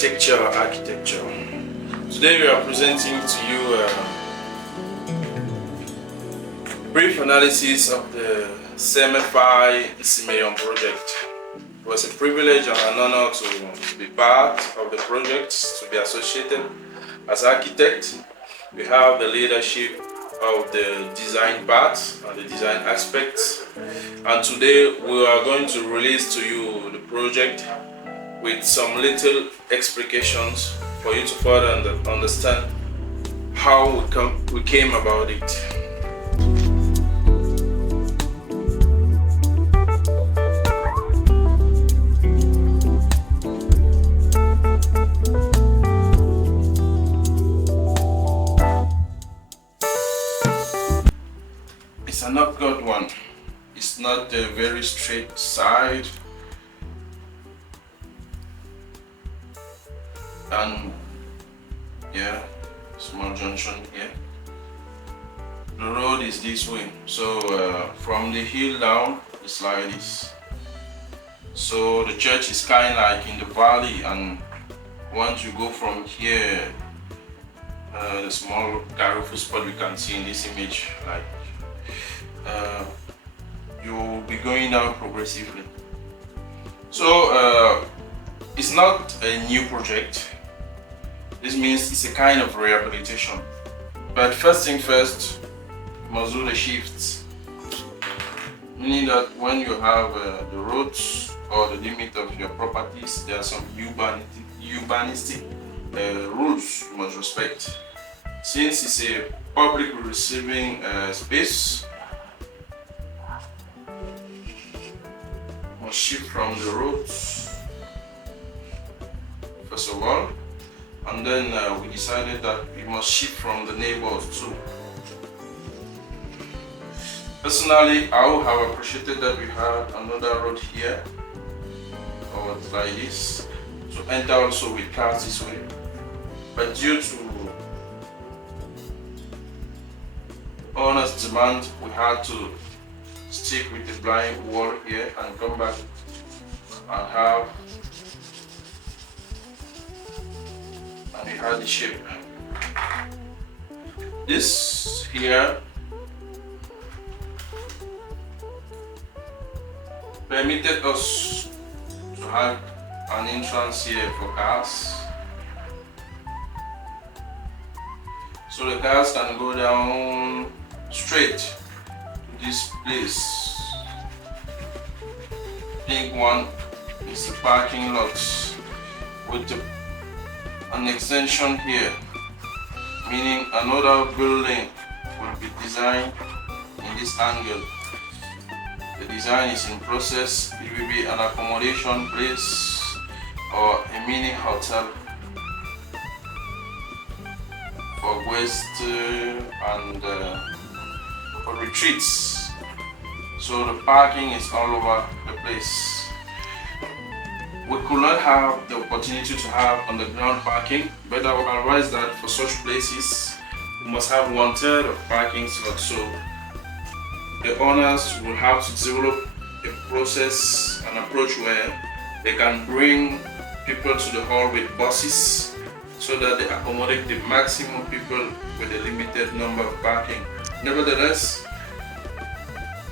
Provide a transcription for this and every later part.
architecture. Today we are presenting to you a brief analysis of the CMFI Simeon project. It was a privilege and an honor to be part of the project, to be associated as architect. We have the leadership of the design part and the design aspects, and today we are going to release to you the project with some little explications for you to further understand how we came about it. It's an upward one. It's not a very straight side, and yeah, small junction here. The road is this way, so from the hill down it's like this. So the church is kind of like in the valley, and once you go from here, the small Carrefour spot you can see in this image, like you'll be going down progressively. So it's not a new project. This means it's a kind of rehabilitation. But first thing first, you must do the shifts. Meaning that when you have the roads or the limit of your properties, there are some urbanistic rules you must respect. Since it's a public receiving space, you must shift from the roads first of all. And then we decided that we must shift from the neighbors too. Personally, I would have appreciated that we had another road here, or like this, to enter also with cars this way. But due to owner's demand, we had to stick with the blind wall here and come back and have. And we had the shape. This here permitted us to have an entrance here for cars. So the cars can go down straight to this place. Pink one is the parking lot with an extension here, meaning another building will be designed in this angle. The design is in process. It will be an accommodation place or a mini hotel for guests and for retreats. So the parking is all over the place. We could not have the opportunity to have underground parking, but I would advise that for such places, we must have 1/3 of parking slots. So the owners will have to develop a process, an approach where they can bring people to the hall with buses so that they accommodate the maximum people with a limited number of parking. Nevertheless,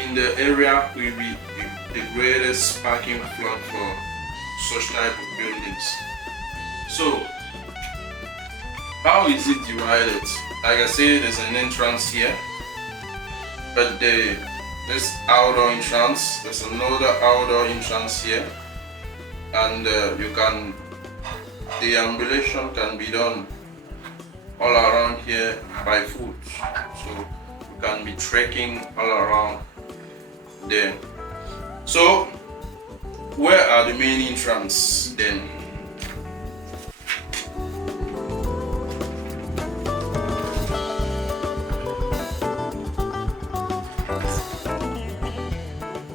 in the area will be the greatest parking flood for such type of buildings. So how is it divided? Like I said, there's an entrance here, but this outdoor entrance, there's another outdoor entrance here, and the ambulation can be done all around here by foot, so you can be trekking all around there. So where are the main entrances then?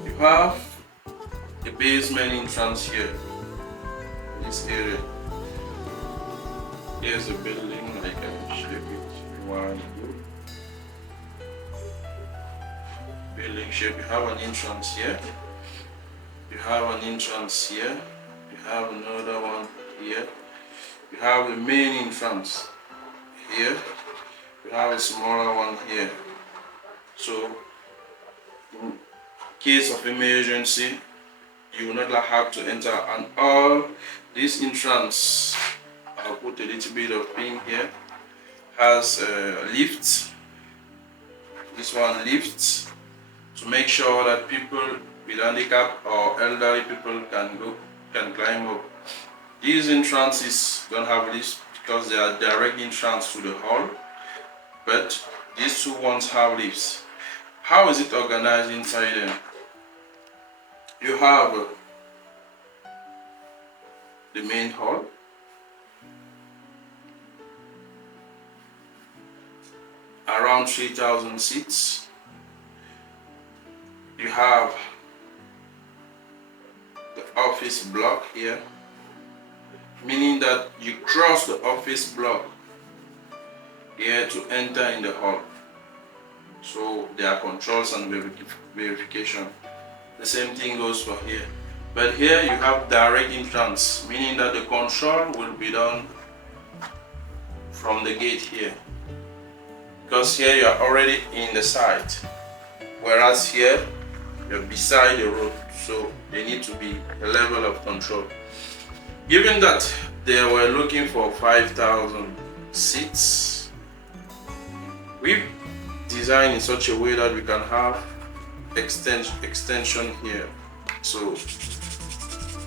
You have the basement entrance here, this area. Here's a building, like I shape it. One, building shape. You have an entrance here. You have an entrance here. You have another one here. you have the main entrance here, you have a smaller one here. So in case of emergency, you will not have to enter. And all this entrance, I'll put a little bit of pin here, has lifts. This one lifts to make sure that people with handicap or elderly people can climb up. These entrances don't have lifts because they are direct entrance to the hall, but these two ones have lifts. How is it organized inside them? You have the main hall, around 3,000 seats. You have the office block here, meaning that you cross the office block here to enter in the hall. So there are controls and verification. The same thing goes for here. But here you have direct entrance, meaning that the control will be done from the gate here. Because here you are already in the site, whereas here you're beside the road, so there need to be a level of control. Given that they were looking for 5,000 seats, we designed in such a way that we can have extension here. So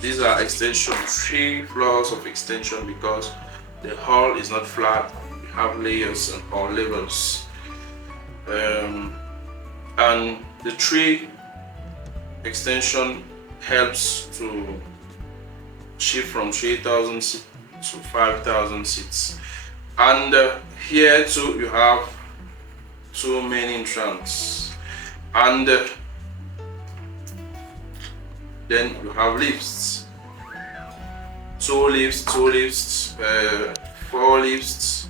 these are extension, 3 floors of extension, because the hall is not flat. We have layers or levels, and the 3 extension helps to shift from 3,000 seats to 5,000 seats. And here too you have 2 main entrances, and then you have lifts, 2 lifts, 4 lifts,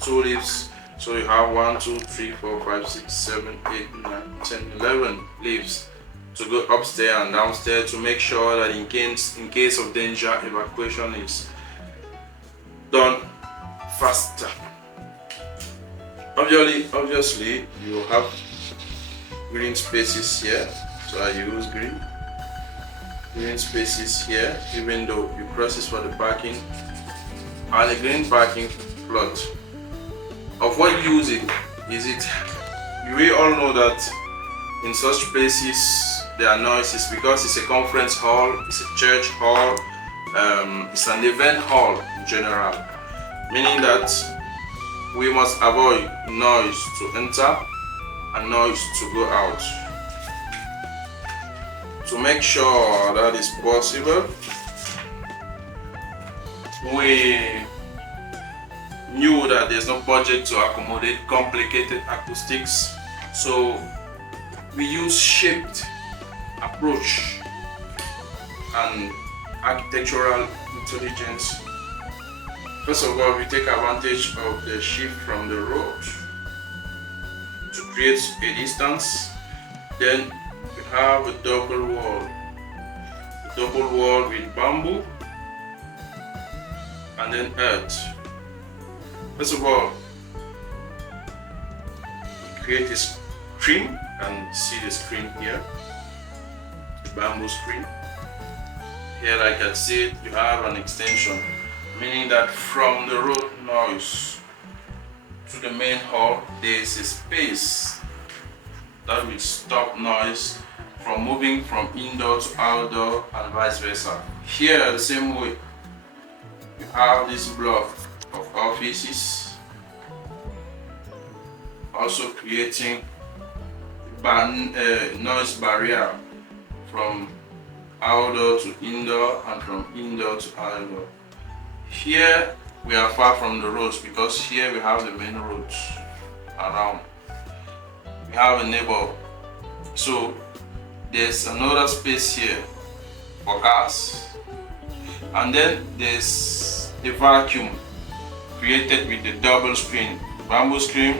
2 lifts. So you have 1, 2, 3, 4, 5, 6, 7, 8, 9, 10, 11 lifts to go upstairs and downstairs, to make sure that in case of danger, evacuation is done faster. Obviously you have green spaces here, so I use green spaces here, even though you process for the parking, and a green parking plot. Of what use is it? We all know that in such places there are noises, because it's a conference hall, it's a church hall, it's an event hall in general, meaning that we must avoid noise to enter and noise to go out. To make sure that is possible, we knew that there's no budget to accommodate complicated acoustics, so we use shaped approach and architectural intelligence. First of all, we take advantage of the shift from the road to create a distance. Then we have a double wall with bamboo and then earth. First of all, we create a screen, and see the screen here, the bamboo screen. Here, like I said, you have an extension, meaning that from the road noise to the main hall, there is a space that will stop noise from moving from indoor to outdoor and vice versa. Here, the same way, you have this block of offices, also creating noise barrier from outdoor to indoor and from indoor to outdoor. Here we are far from the roads, because here we have the main roads around. We have a neighbor, so there's another space here for cars, and then there's the vacuum created with the double screen, bamboo screen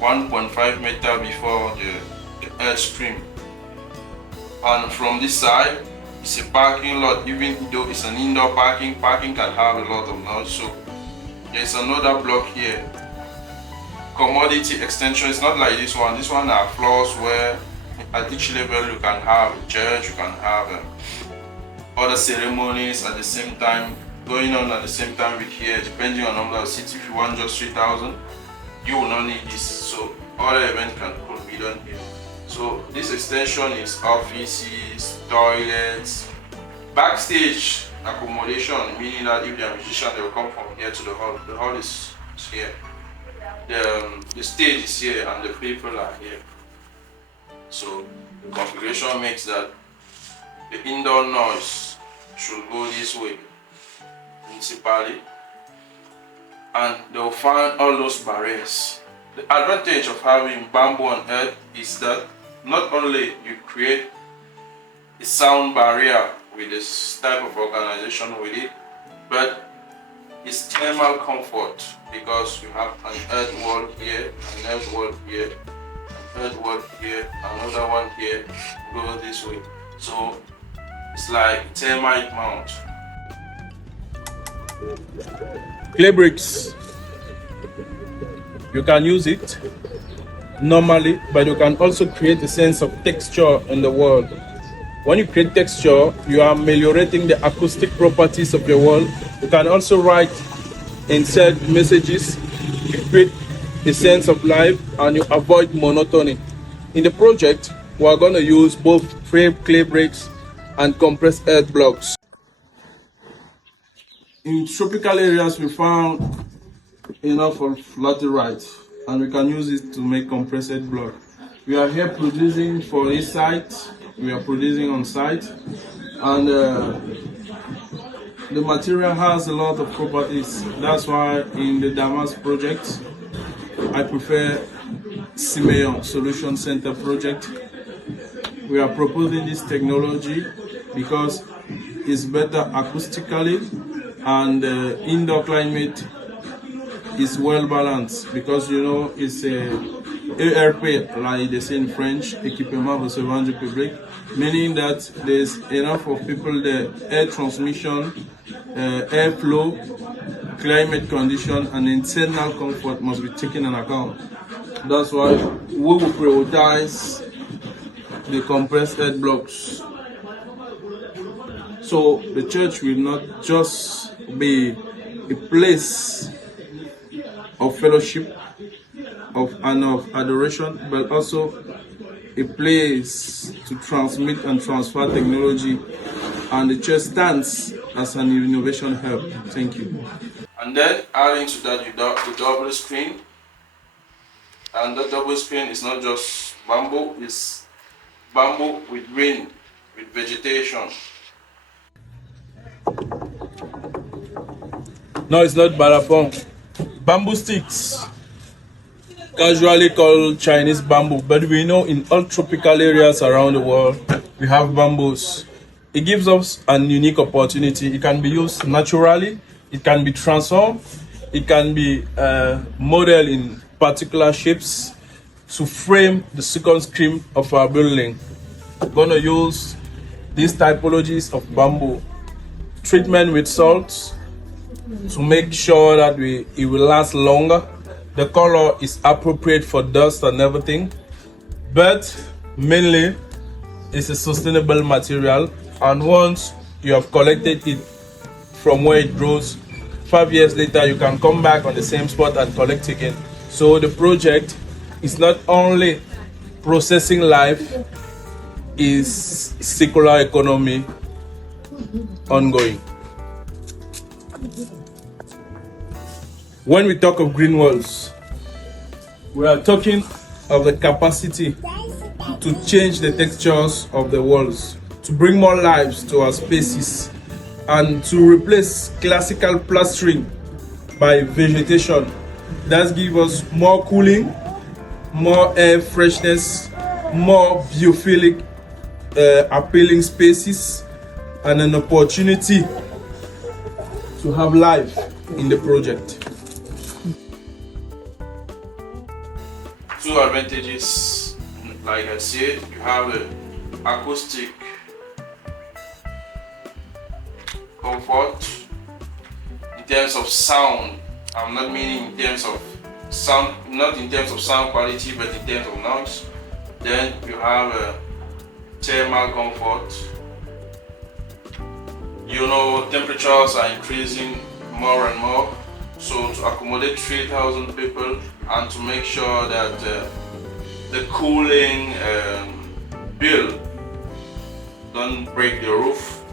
1.5 meter before the earth screen. And from this side It's a parking lot, even though it's an indoor parking can have a lot of noise. So there's another block here. Commodity extension is not like this one. This one are floors where at each level you can have a church, you can have other ceremonies at the same time going on at the same time with here, depending on number of seats. If you want just 3,000, you will not need this. So other events could be done here. So this extension is offices, toilets, backstage accommodation, meaning that if they are musicians, they will come from here to the hall. The hall is here. The stage is here and the people are here. So the configuration makes that the indoor noise should go this way principally, and they'll find all those barriers. The advantage of having bamboo on earth is that not only you create a sound barrier with this type of organization with it, but it's thermal comfort, because you have an earth wall here, an earth wall here, an earth wall here, another one here, go this way. So it's like thermite mount. Clay bricks, you can use it normally, but you can also create a sense of texture in the world. When you create texture, you are ameliorating the acoustic properties of your world. You can also write insert messages, you create a sense of life, and you avoid monotony. In the project, we are going to use both framed clay bricks and compressed earth blocks. In tropical areas, we found enough of laterite, and we can use it to make compressed earth block. We are here producing for this site. We are producing on site, and the material has a lot of properties. That's why in the Damas project, I prefer Simeon Solution Center project. We are proposing this technology because it's better acoustically, and the indoor climate is well balanced, because you know it's a ERP, like they say in French, équipement recevant du public, meaning that there's enough of people there, air transmission, air flow, climate condition, and internal comfort must be taken into account. That's why we will prioritize the compressed earth blocks. So the church will not just be a place of fellowship, of adoration, but also a place to transmit and transfer technology, and the church stands as an innovation hub. Thank you. And then adding to that, you got the double screen, and the double screen is not just bamboo, it's bamboo with green, with vegetation. No, it's not balafon. Bamboo sticks, casually called Chinese bamboo, but we know in all tropical areas around the world we have bamboos. It gives us a unique opportunity. It can be used naturally, it can be transformed, it can be modeled in particular shapes to frame the second screen of our building. We're going to use these typologies of bamboo, treatment with salts to make sure that it will last longer. The color is appropriate for dust and everything, but mainly it's a sustainable material, and once you have collected it from where it grows, 5 years later you can come back on the same spot and collect again. So the project is not only processing life, is circular economy ongoing. When we talk of green walls, we are talking of the capacity to change the textures of the walls, to bring more lives to our spaces, and to replace classical plastering by vegetation. That gives us more cooling, more air freshness, more biophilic appealing spaces, and an opportunity to have life in the project. Two advantages, like I said, you have the acoustic comfort, in terms of sound. I'm not meaning in terms of sound, not in terms of sound quality, but in terms of noise. Then you have thermal comfort. You know, temperatures are increasing more and more, so to accommodate 3,000 people and to make sure that the cooling bill don't break the roof,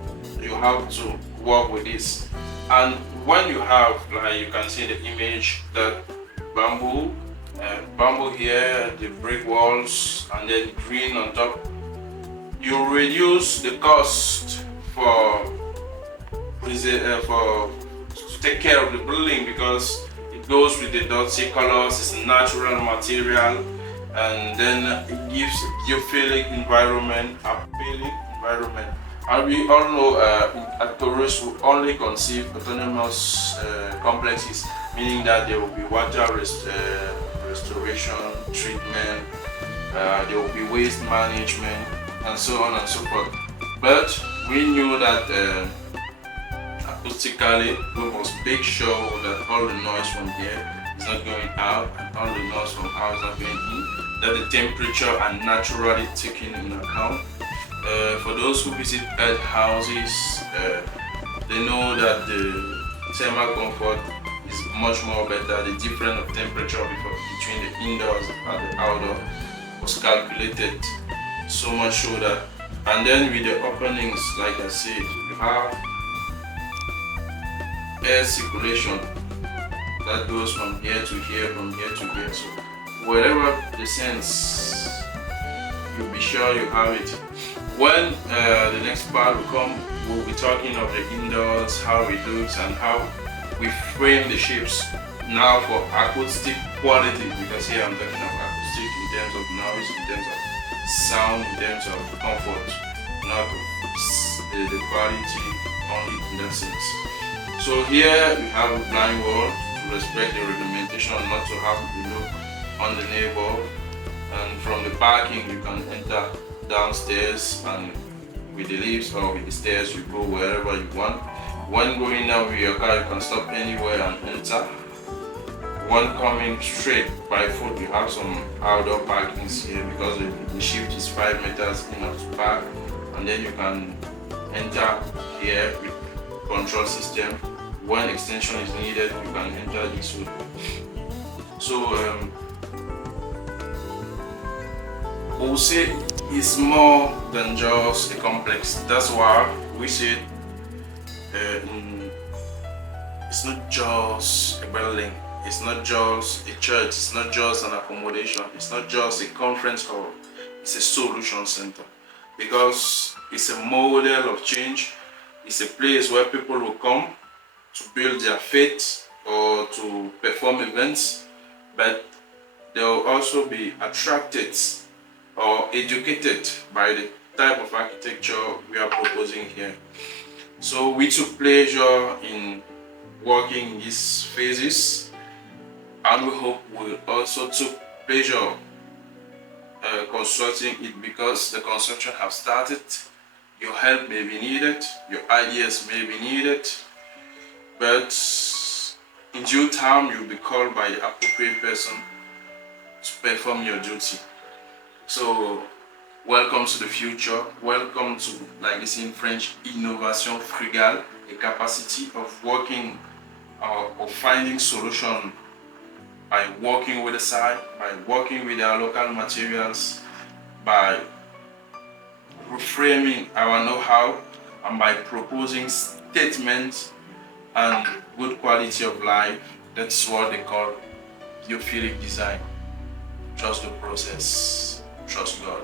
you have to work with this. And when you have, like you can see the image, that bamboo here, the brick walls, and then green on top, you reduce the cost to take care of the building, because it goes with the dirty colors. It's a natural material, and then it gives a biophilic environment, appealing environment. And we all know at Taurus we only conceive autonomous complexes, meaning that there will be water restoration, treatment, there will be waste management, and so on and so forth. But we knew that acoustically we must make sure that all the noise from here is not going out and all the noise from out is not going in, that the temperature are naturally taken in account. For those who visit earth houses, they know that the thermal comfort is much more better. The difference of temperature between the indoors and the outdoor was calculated so much so that, and then with the openings, like I said, you have air circulation that goes from here to here, from here to here. So wherever the sense, you'll be sure you have it. When the next part will come, we'll be talking of the indoors, how it looks and how we frame the shapes. Now for acoustic quality, because here I'm talking of acoustic in terms of noise, in terms of sound, in terms of comfort, not the quality only in that sense. So here we have a blind wall to respect the reglementation, not to have to look on the neighbor. And from the parking you can enter downstairs, and with the lifts or with the stairs you go wherever you want. When going down with your car, you can stop anywhere and enter. When coming straight by foot, you have some outdoor parkings here, because the shift is 5 meters enough to park, and then you can enter here with control system. When extension is needed, you can enter this way. So we'll say it's more than just a complex. That's why we say it's not just a building, it's not just a church, it's not just an accommodation, it's not just a conference hall, it's a solution center, because it's a model of change. It's a place where people will come to build their faith or to perform events, but they will also be attracted or educated by the type of architecture we are proposing here. So we took pleasure in working in these phases, and we hope we'll also took pleasure constructing it, because the construction have started. Your help may be needed, your ideas may be needed, but in due time you'll be called by the appropriate person to perform your duty. So welcome to the future, welcome to, like it's in French, innovation frugale, a capacity of working or finding solution by working with the site, by working with our local materials, by reframing our know-how, and by proposing statements and good quality of life. That's what they call biophilic design. Trust the process, trust God.